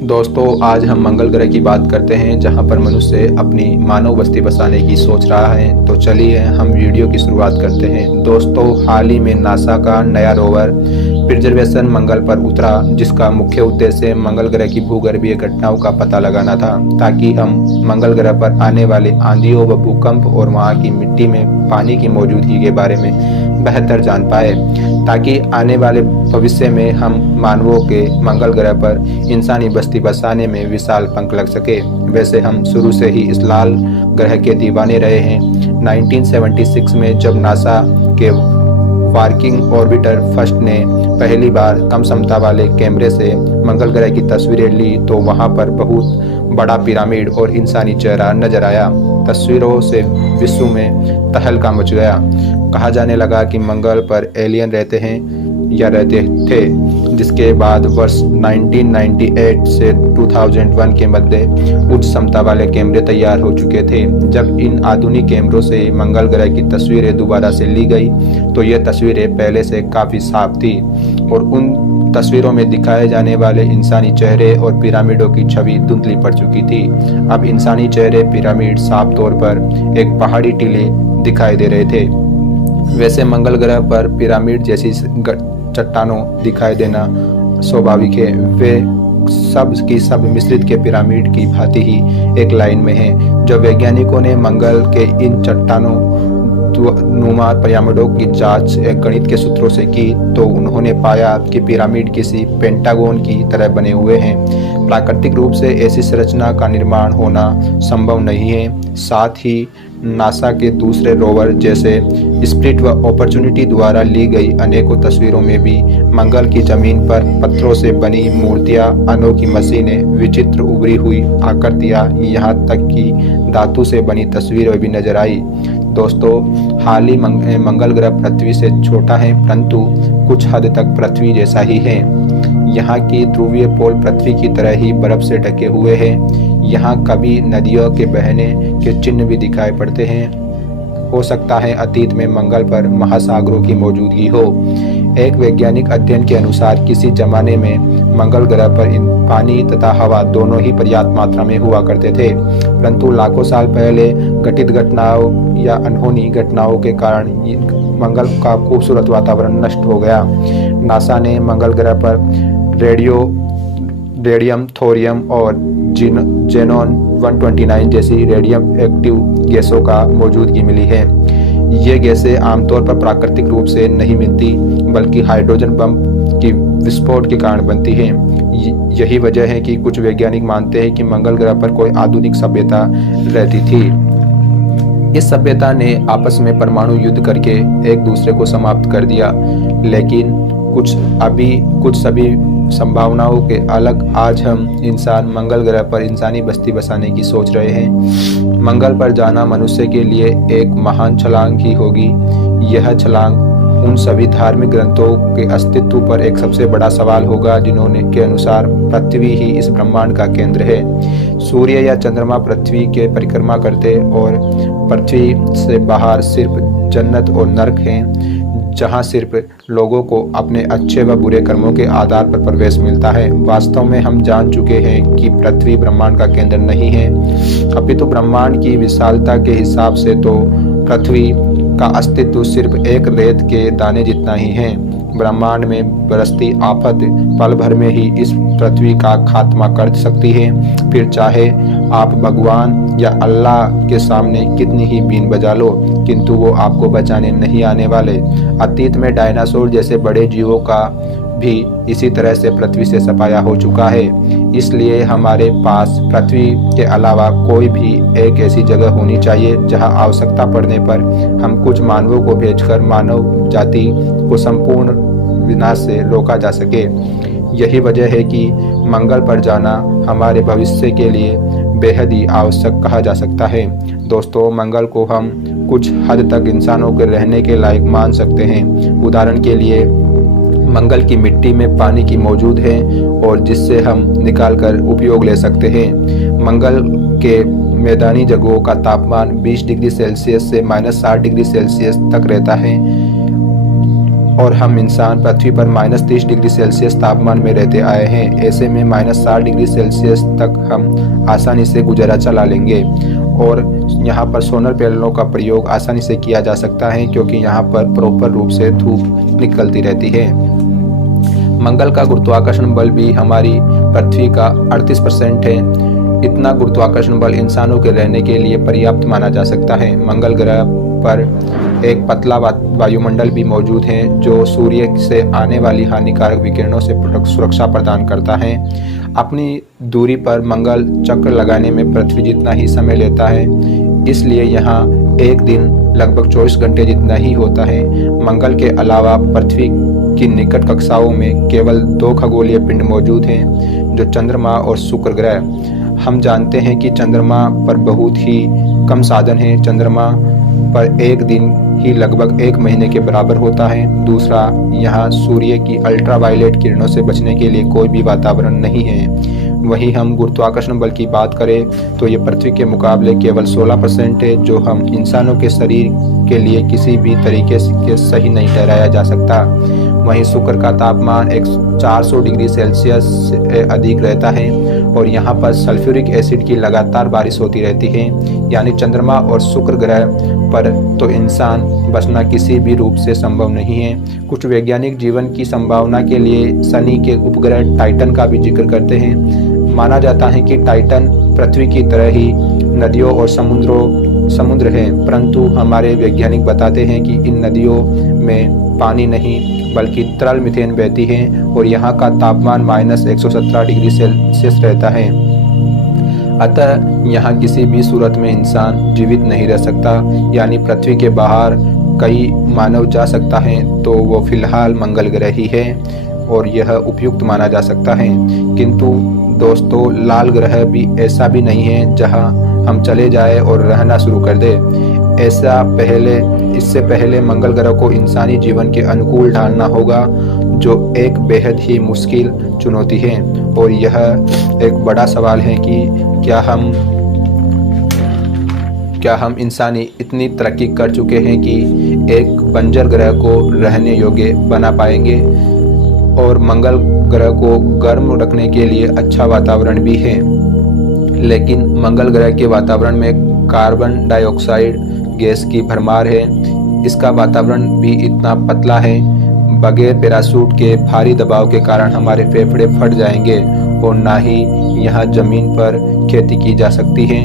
दोस्तों, आज हम मंगल ग्रह की बात करते हैं जहां पर मनुष्य अपनी मानव बस्ती बसाने की सोच रहा है। तो चलिए हम वीडियो की शुरुआत करते हैं। दोस्तों, हाल ही में नासा का नया रोवर प्रिजर्वेशन मंगल पर उतरा, जिसका मुख्य उद्देश्य मंगल ग्रह की भूगर्भीय घटनाओं का पता लगाना था, ताकि हम मंगल ग्रह पर आने वाले आंधियों व भूकंप और वहां की मिट्टी में पानी की मौजूदगी के बारे में बेहतर जान पाए, ताकि आने वाले भविष्य में हम मानवों के मंगल ग्रह पर इंसानी बस्ती बसाने में विशाल पंख लग सके। वैसे हम शुरू से ही इस लाल ग्रह के दीवाने रहे हैं। 1976 में जब नासा के वर्किंग ऑर्बिटर फर्स्ट ने पहली बार कम क्षमता वाले कैमरे से मंगल ग्रह की तस्वीरें ली, तो वहां पर बहुत बड़ा पिरामिड और इंसानी चेहरा नजर आया। तस्वीरों से विश्व में तहलका मच गया। कहा जाने लगा कि मंगल पर एलियन रहते हैं या रहते थे। जिसके बाद वर्ष 1998 से 2001 के मध्य उच्च क्षमता वाले कैमरे तैयार हो चुके थे। जब इन आधुनिक कैमरों से मंगल ग्रह की तस्वीरें दोबारा से ली गई, तो ये तस्वीरें पहले से काफ़ी साफ थी और उन तस्वीरों में दिखाए जाने वाले इंसानी चेहरे और पिरामिडों की छवि धुंधली पड़ चुकी थी। अब इंसानी चेहरे, पिरामिड साफ तौर पर एक पहाड़ी टीले दिखाई दे रहे थे। वैसे मंगल ग्रह पर पिरामिड जैसी चट्टानों दिखाई देना स्वाभाविक है। वे सब की सब मिश्रित के पिरामिड की भांति ही एक लाइन में हैं। जब वैज्ञानिकों ने मंगल के इन चट्टानों नुमा पिरामिडों की जांच एक गणित के सूत्रों से की, तो उन्होंने पाया कि पिरामिड किसी पेंटागोन की तरह बने हुए हैं। प्राकृतिक रूप से ऐसी संरचना का निर्माण होना संभव नहीं है। साथ ही नासा के दूसरे रोवर जैसे स्प्रिट व अपॉर्चुनिटी द्वारा ली गई अनेकों तस्वीरों में भी मंगल की जमीन पर पत्थरों से बनी मूर्तियां, अनोखी मशीनें, विचित्र उभरी हुई आकृतियां, यहाँ तक कि धातु से बनी तस्वीरें भी नजर आई। दोस्तों, हाल ही मंगल ग्रह पृथ्वी से छोटा है, परंतु कुछ हद तक पृथ्वी जैसा ही है। यहाँ की ध्रुवीय पोल पृथ्वी की तरह ही बर्फ से ढके हुए हैं। यहाँ कभी नदियों के बहने के चिन्ह भी दिखाई पड़ते हैं। हो सकता है अतीत में मंगल पर महासागरों की मौजूदगी हो। एक वैज्ञानिक अध्ययन के अनुसार किसी जमाने में मंगल ग्रह पर पानी तथा हवा दोनों ही पर्याप्त मात्रा में हुआ करते थे, परंतु लाखों साल पहले घटित घटनाओं या अनहोनी घटनाओं के कारण मंगल का खूबसूरत वातावरण नष्ट हो गया। नासा ने मंगल ग्रह पर रेडियम, थोरियम और जेनॉन 129 जैसी रेडियम एक्टिव गैसों का मौजूदगी मिली है। ये गैसें आमतौर पर प्राकृतिक रूप से नहीं मिलती, बल्कि हाइड्रोजन बम की विस्फोट के कारण बनती हैं। यही वजह है कि कुछ वैज्ञानिक मानते हैं कि मंगल ग्रह पर कोई आधुनिक सभ्यता रहती थी। इस सभ्यता ने आपस में परमाणु युद्ध करके एक दूसरे को समाप्त कर दिया, लेकिन कुछ सभी संभावनाओं के अलग आज हम इंसान मंगल ग्रह पर इंसानी बस्ती बसाने की सोच रहे हैं। मंगल पर जाना मनुष्य के लिए एक महान छलांग ही होगी। यह छलांग उन सभी धार्मिक ग्रंथों के अस्तित्व पर एक सबसे बड़ा सवाल होगा, जिन्होंने के अनुसार पृथ्वी ही इस ब्रह्मांड का केंद्र है। सूर्य या चंद्रमा पृथ्वी के परिक्रमा करते और पृथ्वी से बाहर सिर्फ जन्नत और नरक हैं, जहां सिर्फ लोगों को अपने अच्छे व बुरे कर्मों के आधार पर प्रवेश मिलता है। वास्तव में हम जान चुके हैं कि पृथ्वी ब्रह्मांड का केंद्र नहीं है। अभी तो ब्रह्मांड की विशालता के हिसाब से तो पृथ्वी का अस्तित्व सिर्फ एक रेत के दाने जितना ही है। ब्रह्मांड में बरसती आफत पल भर में ही इस पृथ्वी का खात्मा कर सकती है। फिर चाहे आप भगवान या अल्लाह के सामने कितनी ही बीन बजा लो, किंतु वो आपको बचाने नहीं आने वाले। अतीत में डायनासोर जैसे बड़े जीवों का भी इसी तरह से पृथ्वी से सफाया हो चुका है। इसलिए हमारे पास पृथ्वी के अलावा कोई भी एक ऐसी जगह होनी चाहिए जहां आवश्यकता पड़ने पर हम कुछ मानवों को भेजकर मानव जाति को संपूर्ण विनाश से रोका जा सके। यही वजह है कि मंगल पर जाना हमारे भविष्य के लिए बेहद ही आवश्यक कहा जा सकता है। दोस्तों, मंगल को हम कुछ हद तक इंसानों के रहने के लायक मान सकते हैं। उदाहरण के लिए मंगल की मिट्टी में पानी की मौजूद है और जिससे हम निकाल कर उपयोग ले सकते हैं। मंगल के मैदानी जगहों का तापमान 20 डिग्री सेल्सियस से -60 डिग्री सेल्सियस तक रहता है और हम इंसान पृथ्वी पर -30 डिग्री सेल्सियस तापमान में रहते आए हैं। ऐसे में -60 डिग्री सेल्सियस तक हम आसानी से गुजारा चला लेंगे। और यहाँ पर सोलर पैनलों का प्रयोग आसानी से किया जा सकता है, क्योंकि यहाँ पर प्रॉपर रूप से धूप निकलती रहती है। मंगल का गुरुत्वाकर्षण बल भी हमारी पृथ्वी का 38% है। इतना गुरुत्वाकर्षण बल इंसानों के रहने के लिए पर्याप्त माना जा सकता है। मंगल ग्रह पर एक पतला वायुमंडल भी मौजूद है, जो सूर्य से आने वाली हानिकारक विकिरणों से सुरक्षा प्रदान करता है। अपनी दूरी पर मंगल चक्र लगाने में पृथ्वी जितना ही समय लेता है, इसलिए यहाँ एक दिन लगभग 24 घंटे जितना ही होता है। मंगल के अलावा पृथ्वी की निकट कक्षाओं में केवल 2 खगोलीय पिंड मौजूद हैं, जो चंद्रमा और शुक्र ग्रह। हम जानते हैं कि चंद्रमा पर बहुत ही कम साधन हैं। चंद्रमा पर एक दिन ही लगभग 1 महीने के बराबर होता है। दूसरा, यहाँ सूर्य की अल्ट्रावायलेट किरणों से बचने के लिए कोई भी वातावरण नहीं है। वहीं हम गुरुत्वाकर्षण बल की बात करें तो ये पृथ्वी के मुकाबले केवल 16% है, जो हम इंसानों के शरीर के लिए किसी भी तरीके से सही नहीं ठहराया जा सकता। वहीं शुक्र का तापमान 400 डिग्री सेल्सियस से अधिक रहता है और यहाँ पर सल्फ्यूरिक एसिड की लगातार बारिश होती रहती है। यानी चंद्रमा और शुक्र ग्रह पर तो इंसान बसना किसी भी रूप से संभव नहीं है। कुछ वैज्ञानिक जीवन की संभावना के लिए शनि के उपग्रह टाइटन का भी जिक्र करते हैं। माना जाता है कि टाइटन पृथ्वी की तरह ही नदियों और समुद्र है, परंतु हमारे वैज्ञानिक बताते हैं कि इन नदियों में पानी नहीं बल्कि तरल मीथेन बहती है और यहाँ का तापमान -117 डिग्री सेल्सियस रहता है। अतः यहाँ किसी भी सूरत में इंसान जीवित नहीं रह सकता। यानी पृथ्वी के बाहर कई मानव जा सकता है तो वो फिलहाल मंगल ग्रह ही है और यह उपयुक्त माना जा सकता है। किंतु दोस्तों, लाल ग्रह भी ऐसा भी नहीं है जहाँ हम चले जाए और रहना शुरू कर दे। इससे पहले मंगल ग्रह को इंसानी जीवन के अनुकूल ढालना होगा, जो एक बेहद ही मुश्किल चुनौती है। और यह एक बड़ा सवाल है कि क्या हम इंसानी इतनी तरक्की कर चुके हैं कि एक बंजर ग्रह को रहने योग्य बना पाएंगे। और मंगल ग्रह को गर्म रखने के लिए अच्छा वातावरण भी है, लेकिन मंगल ग्रह के वातावरण में कार्बन डाइऑक्साइड गैस की भरमार है। इसका वातावरण भी इतना पतला है, बगैर पैराशूट के भारी दबाव के कारण हमारे फेफड़े फट जाएंगे और ना ही यहाँ जमीन पर खेती की जा सकती है।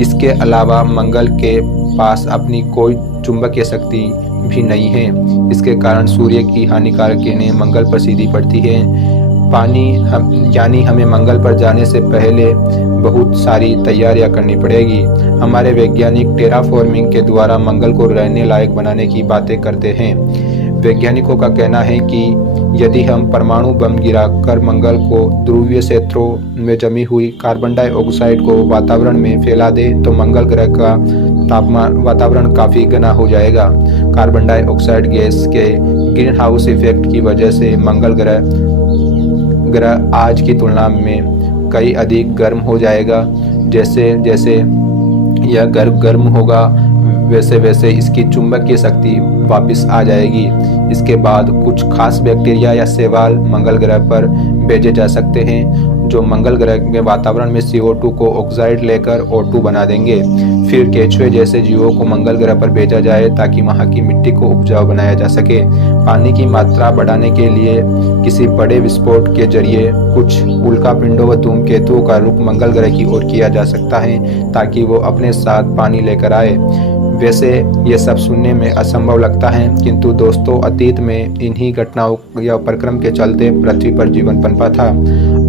इसके अलावा मंगल के पास अपनी कोई चुंबकीय शक्ति भी नहीं है। इसके कारण सूर्य की हानिकारक किरणें मंगल पर सीधी पड़ती है। यानी हमें मंगल पर जाने से पहले बहुत सारी तैयारियां करनी पड़ेगी। हमारे वैज्ञानिक टेराफॉर्मिंग के द्वारा मंगल को रहने लायक बनाने की बातें करते हैं। वैज्ञानिकों का कहना है कि यदि हम परमाणु बम गिराकर मंगल को ध्रुवीय क्षेत्रों में जमी हुई कार्बन डाइऑक्साइड को वातावरण में फैला दे तो मंगल ग्रह का वातावरण काफ़ी घना हो जाएगा। कार्बन डाइऑक्साइड गैस के ग्रीन हाउस इफेक्ट की वजह से मंगल ग्रह आज की तुलना में कई अधिक गर्म हो जाएगा। जैसे जैसे यह गर्म होगा वैसे वैसे इसकी चुंबकीय शक्ति वापस आ जाएगी। इसके बाद कुछ खास बैक्टीरिया या शैवाल मंगल ग्रह पर भेजे जा सकते हैं, जो मंगल ग्रह के वातावरण में CO2 को ऑक्साइड लेकर O2 बना देंगे। फिर केचुए जैसे जीवों को मंगल ग्रह पर भेजा जाए ताकि वहां की मिट्टी को उपजाऊ बनाया जा सके। पानी की मात्रा बढ़ाने के लिए किसी बड़े विस्फोट के जरिए कुछ उल्कापिंडों व धूमकेतुओं का रुख मंगल ग्रह की ओर किया जा सकता है ताकि वो अपने साथ पानी लेकर आए। वैसे ये सब सुनने में असंभव लगता है, किंतु दोस्तों अतीत में इन्हीं घटनाओं या उपक्रम के चलते पृथ्वी पर जीवन पनपा था।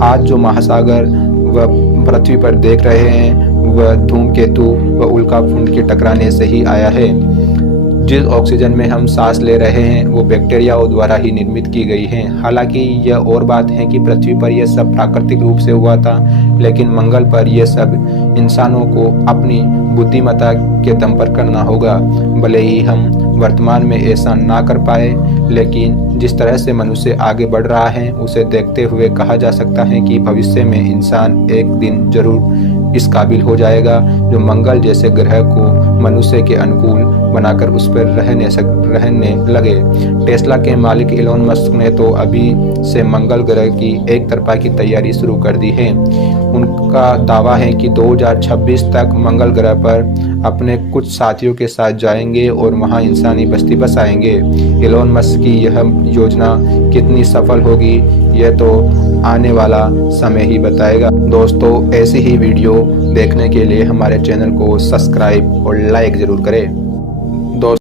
आज जो महासागर व पृथ्वी पर देख रहे हैं वह धूमकेतु व उल्कापिंड के टकराने से ही आया है। जिस ऑक्सीजन में हम सांस ले रहे हैं वो बैक्टीरियाओं द्वारा ही निर्मित की गई है। हालांकि यह और बात है कि पृथ्वी पर यह सब प्राकृतिक रूप से हुआ था, लेकिन मंगल पर यह सब इंसानों को अपनी बुद्धिमत्ता के दम पर करना होगा। भले ही हम वर्तमान में ऐसा ना कर पाए, लेकिन जिस तरह से मनुष्य आगे बढ़ रहा है उसे देखते हुए कहा जा सकता है कि भविष्य में इंसान एक दिन जरूर इस काबिल हो जाएगा जो मंगल जैसे ग्रह को मनुष्य के अनुकूल बनाकर उस पर रहने लगे। टेस्ला के मालिक इलोन मस्क ने तो अभी से मंगल ग्रह की एक तरफा की तैयारी शुरू कर दी है। उनका दावा है कि 2026 तक मंगल ग्रह पर अपने कुछ साथियों के साथ जाएंगे और वहां इंसानी बस्ती बसाएंगे। इलोन मस्क की यह योजना कितनी सफल होगी यह तो आने वाला समय ही बताएगा। दोस्तों, ऐसी ही वीडियो देखने के लिए हमारे चैनल को सब्सक्राइब और लाइक ज़रूर करें।